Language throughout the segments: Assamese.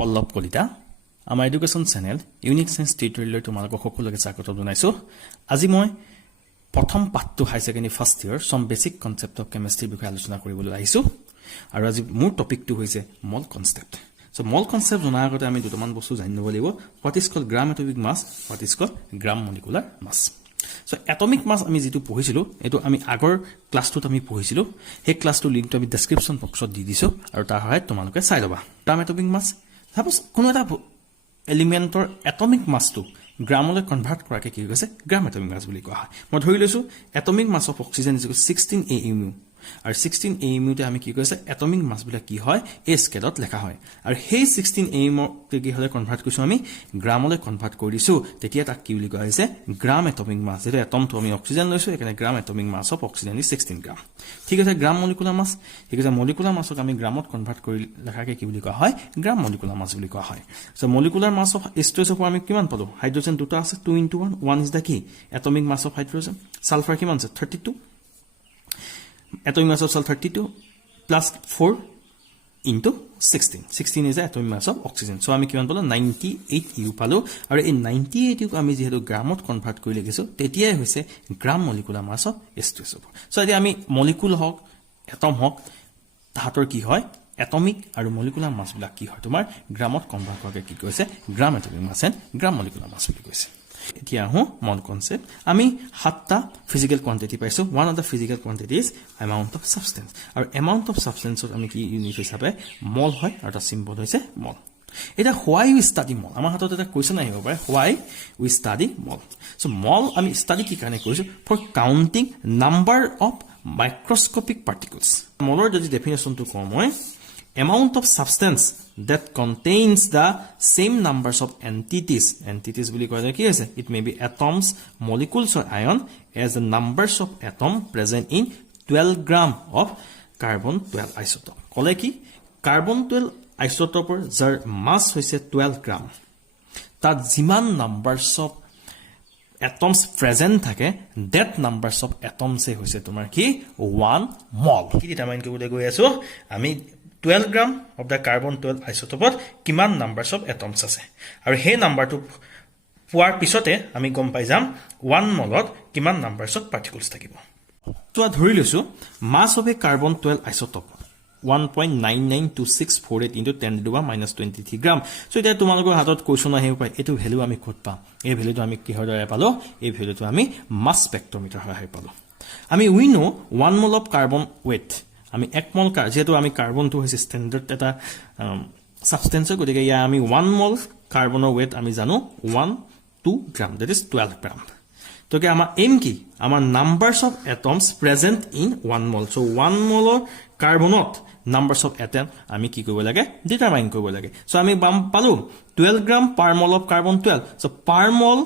pallav kalita আমাৰ এডুকেশ্যন চেনেল ইউনিক সায়েন্স টিউটৰিয়েললৈ তোমালোকক সকলোকে স্বাগত জনাইছো আজি মই প্ৰথম পাঠটো হাই সেকেন্ডাৰী ফাৰ্ষ্ট ইয়াৰ সম বেসিক কনসেপ্ট অফ কেমিষ্ট্ৰি বিষয়ে আলোচনা কৰিবলৈ আহিছো আৰু আজি মোৰ টপিকটো হৈছে mole concept so mole concept জনাৰ আগতে আমি দুটামান বস্তু জানিব লাগিব what is called gram atomic mass what is called gram molecular mass so atomic mass আমি যেটো পঢ়িছিলো এটো আমি আগৰ ক্লাছটোত আমি পঢ়িছিলো সেই ক্লাছটো লিংকটো আমি ডেসক্ৰিপচন বক্সত দি দিছো আৰু তাৰ সহায়ত তোমালোকে চাই লবা গ্ৰাম এটমিক মাছ সাপোজ কোনো এটা এলিমেন্টৰ এটমিক মাছটো গ্ৰামলৈ কনভাৰ্ট কৰাকে কি কৈছে গ্ৰাম এটমিক মাছ বুলি কোৱা হয় মই ধৰি লৈছো atomic mass of oxygen is 16 AMU আৰু 16 AMU তে আমি কি কৈছে এটমিক মাছ বিলা কি হয় এই স্কেলত লেখা হয় আৰু সেই 16 AMU তে কি হলে কনভাৰ্ট কৰিছো আমি গ্ৰামলৈ কনভাৰ্ট কৰি দিছো তেতিয়া তাক কি বুলি কোৱা হৈছে গ্ৰাম এটমিক মাছ যেটো এটমটো আমি অক্সিজেন লৈছো এখানে gram atomic mass of oxygen is 16 gram ঠিক আছে গ্ৰাম মলিকুলাৰ মাছ ঠিক আছে মলিকুলাৰ মাছক আমি গ্ৰামত কনভাৰ্ট কৰি লেখাকে কি বুলি কোৱা হয় গ্ৰাম মলিকুলাৰ মাছ বুলি কোৱা হয় so molecular mass of stress of আমি কিমান পালো হাইড্ৰোজেন দুটা আছে 2 into 1 1 is the key atomic mass of hydrogen sulfur কিমান আছে 32 atomic mass of sulfur 32 plus 4 into 16 is the atomic mass of oxygen so আমি কিমান পালো 98 u পালো আৰু এই 98 u আমি যেহেতু গ্ৰামত কনভাৰ্ট কৰি লিখিছো তেতিয়াই হৈছে gram molecular mass of stress of so এতিয়া আমি মলিকুল হক এটম হক তাহাতৰ কি হয় এটমিক আৰু মলিকুলাৰ মাছ বিলাক কি হয় তোমাৰ গ্ৰামত কনভাৰ্ট কৰাকে কি কৈছে gram atomic mass and gram molecular mass বুলি কৈছে এতিয়া হো মল কনসেপ্ট আমি সাতটা ফিজিক্যাল কোয়ান্টিটি পাইছো one of the physical quantity is amount of substance আৰু এমাউন্ট অফ সাবস্টেন্সত আমি কি ইউনিট হিচাপে মল হয় আৰু এটা সিম্বল হৈছে মল এটা হোৱাই উই ষ্টাডি মল আমাৰ হাতত এটা কোৱেশ্চন আহিব পাৰে হোৱাই উই ষ্টাডি মল সো মল আমি ষ্টাডি কি কাৰণে কৰিছো for counting number of microscopic particles মলৰ যদি ডেফিনেশনটো কম হয় amount of substance that contains the same numbers of entities বুলি কয় কি আছে it may be atoms molecules or ion as the numbers of atom present in 12 gram of carbon 12 isotope কলে কি carbon 12 isotope যাৰ mass হৈছে 12 gram তাত যিমান numbers of atoms present থাকে that numbers of atoms হৈছে তোমাৰ কি 1 mol কি ডিটাৰমাইন কৰিবলৈ গৈ আছো আমি 12 gram of the carbon 12 isotope কিমান numbers of atoms আছে আৰু সেই নাম্বাৰটো পোৱাৰ পিছতে আমি গম পাই যাম 1 মলত কিমান numbers of particles থাকিব তো ধৰি লৈছো mass of a carbon 12 isotope 1.992648 into 10 to the power minus 23 gram so এটা তোমালোকৰ হাতত কোৱেশ্চন আহিব পাৰে এটো ভ্যালু আমি ক'ত পাম এই ভ্যালুটো আমি কি হয় পালো এই ভ্যালুটো আমি মাস স্পেক্ট্ৰোমিটাৰ হয় পালো আমি we know 1 mole of carbon weight আমি 1 মল যেহেতু আমি কাৰ্বনটো হৈছে স্ট্যান্ডাৰ্ড এটা সাবস্টেন্স গতিকে ইয়া আমি 1 মল কাৰ্বনৰ weight আমি জানো 12 গ্ৰাম that is 12 গ্ৰাম তো কি আমাৰ এম কি আমাৰ numbers of atoms present in 1 mole so 1 মলৰ কাৰ্বনত নাম্বাৰস অফ এটম আমি কি কৰিব লাগে ডিটাৰমাইন কৰিব লাগে সো আমি পালো 12 gram per mole of carbon 12 so per mole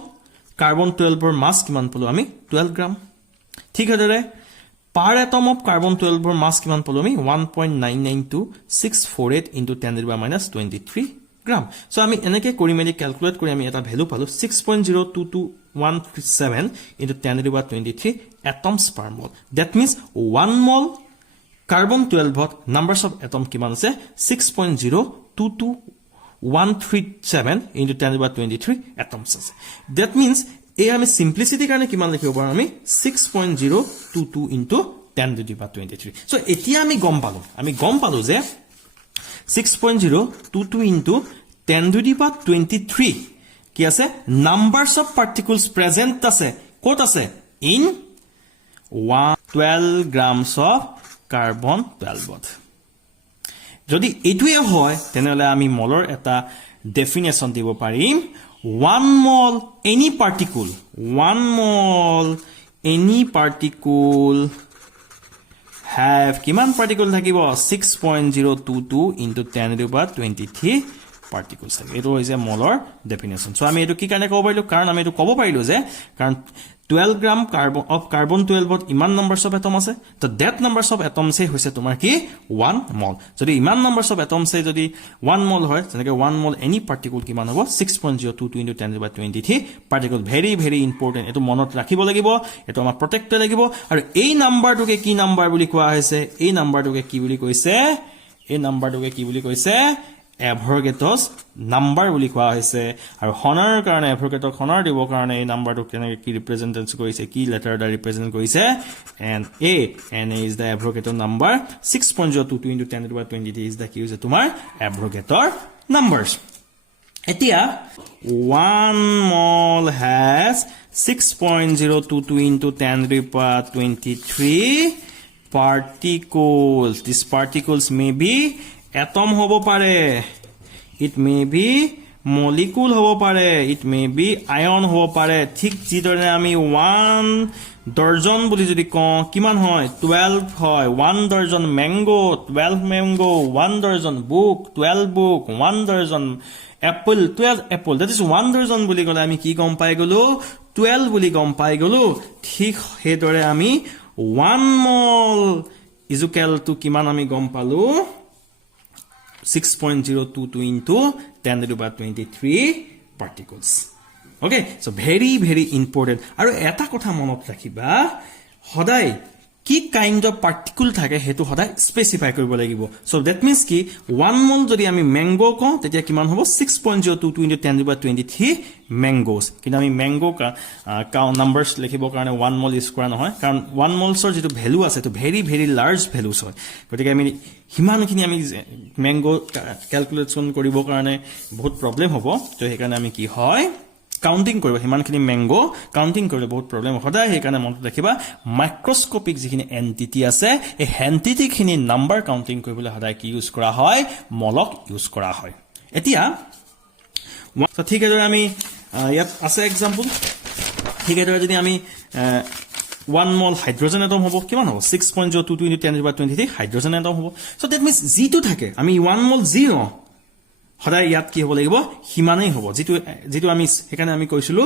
carbon 12 ৰ মাস কিমান পালো আমি 12 গ্ৰাম ঠিক আছে per atom of carbon 12 or mass kiman palo ami 1.992648 into 10 to the power minus 23 gram so ami enake kori meli calculate kori ami eta value palo 6.02217 into 10 to the power 23 atoms per mole that means 1 mole carbon 12 hot numbers of atom kiman ase 6.022137 into 10 to the power 23 atoms ase that means এই আমি সিম্পলিসিটি কাৰণে কিমান লিখিব পাৰো আমি 6.022 into 10 to the power 23 so এতিয়া আমি গম পালো যে 6.022 into 10 to the power 23 কি আছে নাম্বাৰস অফ পাৰ্টিকলস প্ৰেজেন্ট আছে ক'ত আছে ইন 12 grams of carbon 12 যদি এটোৱে হয় তেনেহলে আমি মলৰ এটা ডেফিনেশন দিব পাৰিম 1 mole any particle have kiman particle thakibo 6.022 into 10 to the power 23 particles থাকে এটো হৈছে মলৰ ডেফিনেশন সো আমি এটো কি কাৰণে ক'ব পাৰিলো কাৰণ আমি এটো ক'ব পাৰিলো যে কাৰণ 12 gram carbon 12 ইমান numbers of atom আছে তো that numbers of atoms এ হৈছে তোমাৰ কি 1 mol যদি ইমান numbers of atoms এ যদি 1 mol হয় তেনেকে 1 mol any particle কিমান হ'ব 6.022 into 10 to the power 23 particle very very important এটো মনত ৰাখিব লাগিব এটো আমাৰ প্ৰটেক্ট লাগিব আৰু এই নাম্বাৰটোকে কি নাম্বাৰ বুলি কোৱা হৈছে এই নাম্বাৰটোকে কি বুলি কৈছে এভোগাড্ৰছ নাম্বাৰ বুলি কোৱা হৈছে আৰু হনাৰৰ কাৰণে এভোগাড্ৰ হনাৰ দিবৰ কাৰণে এই নাম্বাৰটো কেনেকৈ কি ৰিপ্ৰেজেন্টেন্স কৰিছে কি লেটাৰ দা ৰিপ্ৰেজেন্ট কৰিছে N A is the Avogadro number 6.022 into 10 to the power 20 is the কি হৈছে তোমাৰ এভোগাড্ৰৰ নাম্বাৰছ এতিয়া 1 mole has 6.022 into 10 to the power 23 particles. These particles may be atom hobo pare, it may be molecule hobo pare, it may be ion hobo pare. Thik jidore ami 1 dozen boli jodi ko kiman hoy 12 hoy 1 dozen mango 12 mango 1 dozen book 12 book 1 dozen apple 12 apple, that is 1 dozen boli gole ami ki gom pai golo 12 boli gom pai golo. Thik he dore ami 1 mole is equal to kiman ami gom palu 6.022 into 10 to the power 23 particles. Okay, so very very important. Aru eta kotha monot rakhiba hodai কি কাইন্ড অফ পার্টিকুল থাকে হেতু সদায় স্পেসিফাই কৰিব লাগিব সো দ্যাট মিন্স কি 1 মোল যদি আমি ম্যাঙ্গো কও তেতিয়া কিমান হ'ব 6.022 into 10 to the power 23 mangoes কিন্তু আমি ম্যাঙ্গো কাউ নাম্বাৰস লিখিবৰ কাৰণে 1 মোল ইউজ কৰা নহয় কাৰণ 1 মোলছৰ যেটো ভ্যালু আছে তো ভেৰি ভেৰি লাৰ্জ ভ্যালুস হয় গতিকে আমি হিমানখিনি আমি ম্যাঙ্গো ক্যালকুলেশন কৰিবৰ কাৰণে বহুত প্ৰবলেম হ'ব তো হেকাৰণে আমি কি হয় কাউন্টিং কৰিব হিমানখিনি ম্যাঙ্গো কাউন্টিং কৰিলে বহুত প্ৰবলেম হদায় হেকাৰণে মনত ৰাখিবা মাইক্ৰোস্কোপিক যিখিনি এন্টিটি আছে এই এন্টিটি খিনি নাম্বাৰ কাউন্টিং কৰিবলৈ হদায় কি ইউজ কৰা হয় মলক ইউজ কৰা হয় এতিয়া ঠিক আছে আমি ইয়াত আছে এক্সাম্পল ঠিক আছে যদি আমি 1 mole hydrogen atom hobo kiman hobo 6.022 into 10 to the power 23 hydrogen atom hobo so that means g2 থাকে আমি 1 mole 0 সদায় ইয়াত কি হ'ব লাগিব হিমানেই হ'ব যেটো আমি হেকানে আমি কৈছিলো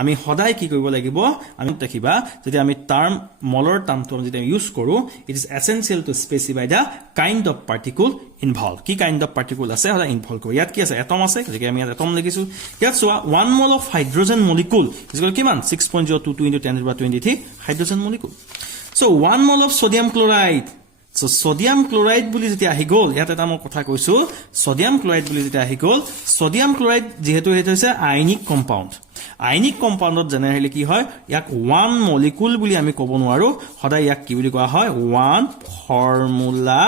আমি সদায় কি কৰিব লাগিব আমি দেখিবা যদি আমি টাৰ্ম মলৰ টাৰ্মটো যদি ইউজ কৰো it is essential to specify the kind of particle involve কি কাইন্ড অফ পাৰ্টিকল আছে সদায় ইনভলভ কৰো ইয়াত কি আছে এটম আছে গতিকে আমি এটম লিখিছো ইয়াত সোৱা 1 mole of hydrogen molecule is equal কিমান 6.022 into 10 to the power 23 hydrogen molecule so 1 mole of sodium chloride so sodium chloride বুলি যেতিয়া আহি গল ইয়াত এটা মই কথা কৈছো sodium chloride বুলি যেতিয়া আহি গল sodium chloride যেহেতু হেতু হৈছে আয়নিক কম্পাউণ্ডত জেনাৰেলি কি হয় ইয়াক 1 মলিকুল বুলি আমি ক'ব নোৱাৰো সদায় ইয়াক কি বুলি কোৱা হয় 1 formula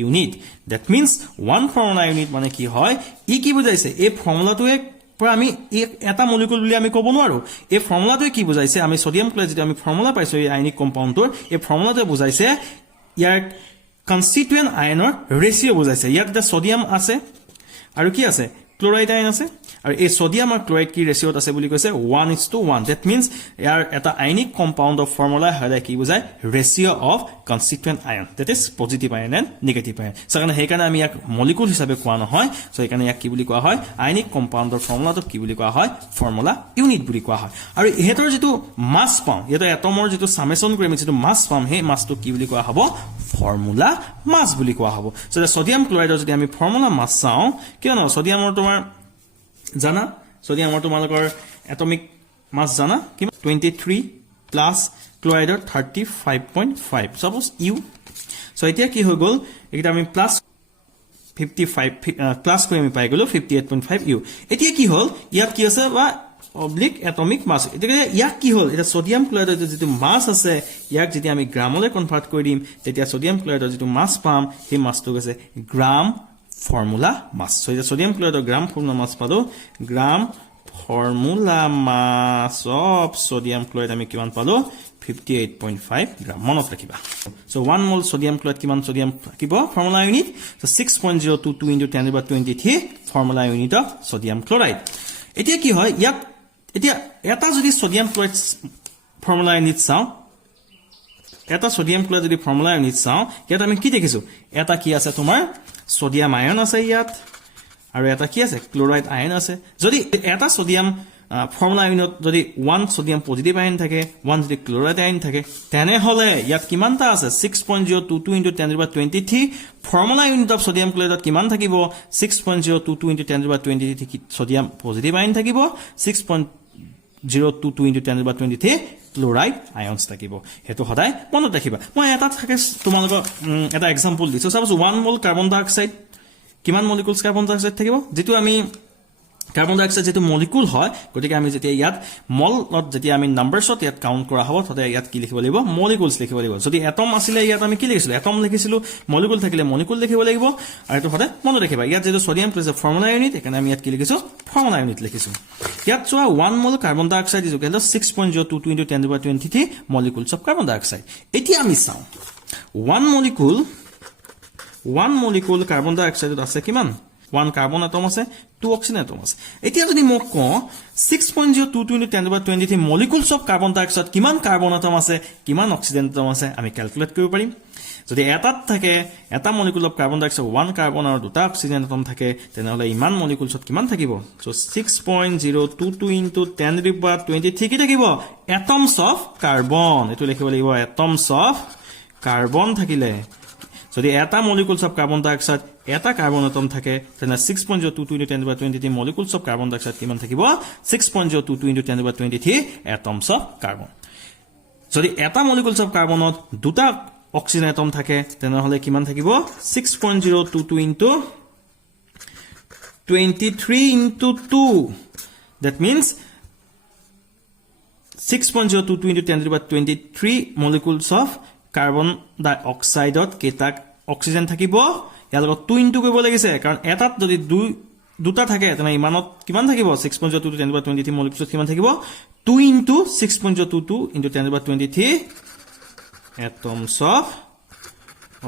unit that means 1 formula unit মানে কি হয় ই কি বুজাইছে এই ফৰ্মুলাটোৱে পৰা আমি এটা মলিকুল বুলি আমি ক'ব নোৱাৰো এই ফৰ্মুলাটোৱে কি বুজাইছে আমি সোডিয়াম ক্লোৰাইড যেটা আমি ফৰ্মুলা পাইছো এই আয়নিক কম্পাউণ্ডৰ এই ফৰ্মুলাটোৱে বুজাইছে ইয়াৰ constituent আয়নৰ ৰেশিও বুজাইছে ইয়াত এটা সোডিয়াম আছে আৰু কি আছে ক্লোৰাইড আয়ন আছে আৰু এই সোডিয়াম আৰু ক্লোৰাইড কি ৰেশিওত আছে বুলি কৈছে 1:1 that means ইয়াৰ এটা আয়নিক কম্পাউণ্ড অফ ফৰ্মুলা হলে কি বুজায় ratio of constituent ion that is positive ion and negative ion সকাৰণে হেকাৰণে আমি ইয়াক মলিকুল হিচাপে কোৱা নহয় সো হেকাৰণে ইয়াক কি বুলি কোৱা হয় আয়নিক কম্পাউণ্ডৰ ফৰ্মুলাটো কি বুলি কোৱা হয় ফৰ্মুলা ইউনিট বুলি কোৱা হয় আৰু ইহেতৰ যেটো মাস পাওঁ ইহেতৰ এটমৰ যেটো সামেশন কৰি আমি যেটো মাস পাম হে মাসটো কি বুলি কোৱা হ'ব ফৰ্মুলা মাস বুলি কোৱা হ'ব সো সোডিয়াম ক্লোৰাইডৰ যদি আমি ফৰ্মুলা মাস চাওঁ কিয়নো সোডিয়ামৰ তোমাৰ জানা সোডিয়ামৰ তোমালোকৰ এটমিক মাস জানা কি 23 প্লাস ক্লোৰাইডৰ 35.5 সাপোজ ইউ সো এতিয়া কি হৈ গল এটা আমি প্লাস 55 প্লাস কৰি আমি পাই গলো 58.5 ইউ এতিয়া কি হল ইয়াত কি আছে বা অবলিক এটমিক মাস এটা ইয়াক কি হল এটা সোডিয়াম ক্লোৰাইডৰ যেটো মাস আছে ইয়াক যদি আমি গ্ৰামলৈ কনভাৰ্ট কৰি দিম তেতিয়া সোডিয়াম ক্লোৰাইডৰ যেটো মাস পাম সেই মাসটো আছে গ্ৰাম formula mass so the sodium chloride gram formula mass pado gram formula mass of sodium chloride ami kiman palo 58.5 gram monot rakhiba so 1 mole sodium chloride kiman sodium kibo formula unit so 6.022 into 10 to the power 23 formula unit of sodium chloride etia ki hoy yak etia eta jodi sodium chloride formula unit sao eta sodium chloride jodi formula unit sao yat ami ki dekhisu eta ki ase tomar sodium ion আছে ইয়াত আৰু এটা কি আছে ক্লোৰাইড আয়ন আছে যদি এটা সোডিয়াম ফৰ্মুলা ইউনিট যদি 1 সোডিয়াম পজিটিভ আয়ন থাকে 1 যদি ক্লোৰাইড আয়ন থাকে তেনে হলে ইয়াত কিমানটা আছে 6.022 into 10 to the power 23 formula unit of sodium ক্লোৰাইডত কিমান থাকিব 6.022 into 10 to the power 23 sodium positive ion থাকিব 6.022 into 10 to the power 23 chloride ions থাকিব হেতু সদায় মনত ৰাখিবা মই এটা থাকে তোমালোক এটা এক্সাম্পল দিছো সাপোজ 1 মোল কাৰ্বন ডাই অক্সাইড কিমান মলিকুলছ কাৰ্বন ডাই অক্সাইড থাকিব যেটো আমি কাৰ্বন ডাই অক্সাইড যেটো মলিকুল হয় গতিকে আমি যেতিয়া ইয়াত মলত যেতিয়া আমি নাম্বাৰছত ইয়াত কাউন্ট কৰা হ'ব ততে ইয়াত কি লিখিব লাগিব মলিকুলছ লিখিব লাগিব যদি এটম আছিলে ইয়াত আমি কি লিখিছিলো এটম লিখিছিলো মলিকুল থাকিলে মলিকুল লিখিব লাগিব আৰু এটো হতে মনত ৰাখিবা ইয়াত যেটো সোডিয়াম প্লাস ফৰ্মুলা ইউনিট এখানে আমি ইয়াত কি লিখিছো ফৰ্মুলা ইউনিট লিখিছো ইয়াত চোৱা 1 mole carbon dioxide is equal to 6.022 into 10 to the power 23 molecules of carbon dioxide এতিয়া আমি চাও 1 molecule carbon dioxide আছে কিমান 1 carbon atom আছে 2 oxygen atom আছে এতিয়া যদি মোক ক 6.022 into 10 to the power 23 molecules of carbon dioxide কিমান carbon atom আছে কিমান oxygen atom আছে আমি ক্যালকুলেট কৰিব পাৰিম যদি এটাত থাকে এটা molecule of carbon dioxide 1 carbon আৰু দুটা অক্সিজেন এটম থাকে তেনেহলে ইমান মলিকুলছত কিমান থাকিব so 6.022 into 10 to the power 23 কি থাকিব এটমস অফ কাৰ্বন এটো লিখিব লাগিব এটমস অফ কাৰ্বন থাকিলে যদি এটা molecules of carbon dye oxide এটা কাৰ্বন এটম থাকে তেনে 6.022 into 10 to the power 23 molecules of carbon dioxide কিমান থাকিব 6.022 into 10 to the power 23 atoms of carbon যদি এটা মলিকুলছ অফ কাৰ্বনত দুটা oxygen atom থাকে তেনেহলে কিমান থাকিব 6.022 into 23 into 2 that means 6.022 into 10 to the power 23 molecules of carbon dioxide কেটা oxygen থাকিব ইয়াৰ লগত 2 into কৰিব লাগিছে কাৰণ এটাত যদি দুটা থাকে তেনে ইমানত কিমান থাকিব 6.022 into 10 to the power 23 molecules কিমান থাকিব 2 into 6.022 into 10 to the power 23 atoms of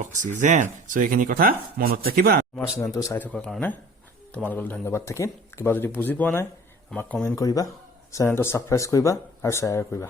oxygen so এখিনি কথা মনত ৰাখিবা আমাৰ চেনেলটো চাই থকাৰ কাৰণে তোমালোকক ধন্যবাদ থাকিল কিবা যদি বুজি পোৱা নাই আমাক কমেন্ট কৰিবা চেনেলটো সাবস্ক্ৰাইব কৰিবা আৰু শ্বেয়াৰ কৰিবা